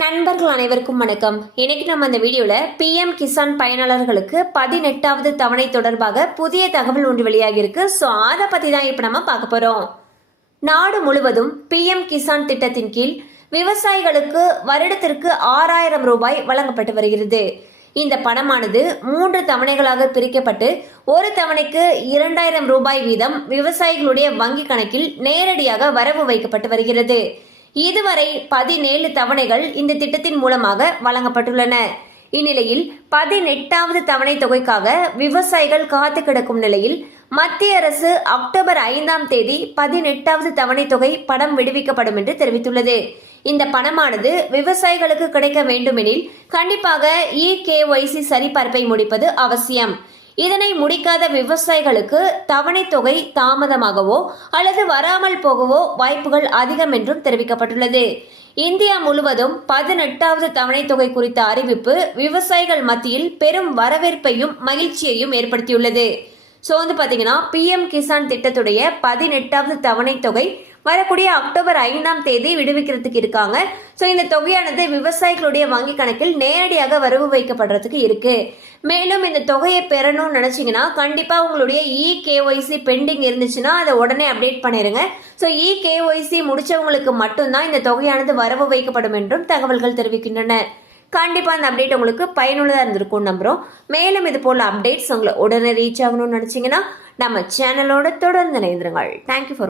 நண்பர்கள் அனைவருக்கும் வணக்கம் இன்னைக்கு நம்ம அந்த வீடியோவில் பிஎம் கிசான் பயனாளர்களுக்கு பதினெட்டாவது தவணை தொடர்பாக புதிய தகவல் ஒன்று வெளியாகியிருக்கு ஸோ அதை பற்றி தான் இப்போ நம்ம பார்க்க போகிறோம் நாடு முழுவதும் பிஎம் கிசான் திட்டத்தின் கீழ் விவசாயிகளுக்கு வருடத்திற்கு ஆறாயிரம் ரூபாய் வழங்கப்பட்டு வருகிறது இந்த பணமானது மூன்று தவணைகளாக பிரிக்கப்பட்டு ஒரு தவணைக்கு இரண்டாயிரம் ரூபாய் வீதம் விவசாயிகளுடைய வங்கி கணக்கில் நேரடியாக வரவு வைக்கப்பட்டு வருகிறது இதுவரை பதினேழு தவணைகள் இந்த திட்டத்தின் மூலமாக வழங்கப்பட்டுள்ளன இந்நிலையில் பதினெட்டாவது தவணை தொகைக்காக விவசாயிகள் காத்து கிடக்கும் நிலையில் மத்திய அரசு அக்டோபர் ஐந்தாம் தேதி பதினெட்டாவது தவணை தொகை படம் விடுவிக்கப்படும் என்று தெரிவித்துள்ளது இந்த பணமானது விவசாயிகளுக்கு கிடைக்க வேண்டுமெனில் கண்டிப்பாக இ கேஒய்சி சரிபார்ப்பை முடிப்பது அவசியம் இதனை முடிக்காத விவசாயிகளுக்கு தவணை தொகை தாமதமாகவோ அல்லது வராமல் போகவோ வாய்ப்புகள் அதிகம் என்றும் தெரிவிக்கப்பட்டுள்ளது இந்தியா முழுவதும் பதினெட்டாவது தவணைத் தொகை குறித்த அறிவிப்பு விவசாயிகள் மத்தியில் பெரும் வரவேற்பையும் மகிழ்ச்சியையும் ஏற்படுத்தியுள்ளது ஸோ வந்து பார்த்தீங்கன்னா பிஎம் கிசான் திட்டத்துடைய பதினெட்டாவது தவணைத் தொகை வரக்கூடிய அக்டோபர் ஐந்தாம் தேதி விடுவிக்கிறதுக்கு இருக்காங்க ஸோ இந்த தொகையானது விவசாயிகளுடைய வங்கி கணக்கில் நேரடியாக வரவு வைக்கப்படுறதுக்கு இருக்கு மேலும் இந்த தொகையை பெறணும்னு நினச்சிங்கன்னா கண்டிப்பாக உங்களுடைய இ கேஒய்சி பெண்டிங் இருந்துச்சுன்னா அதை உடனே அப்டேட் பண்ணிடுங்க ஸோ இ கேஒய்சி முடித்தவங்களுக்கு மட்டும்தான் இந்த தொகையானது வரவு வைக்கப்படும் என்றும் தகவல்கள் தெரிவிக்கின்றன கண்டிப்பாக அந்த அப்டேட் உங்களுக்கு பயனுள்ளதாக இருந்திருக்கும் நம்புறோம் மேலும் இது போல் அப்டேட்ஸ் உங்களை உடனே ரீச் ஆகணும்னு நினச்சிங்கன்னா நம்ம சேனலோட தொடர்ந்து இணைந்திருங்கள் தேங்க்யூ ஃபார்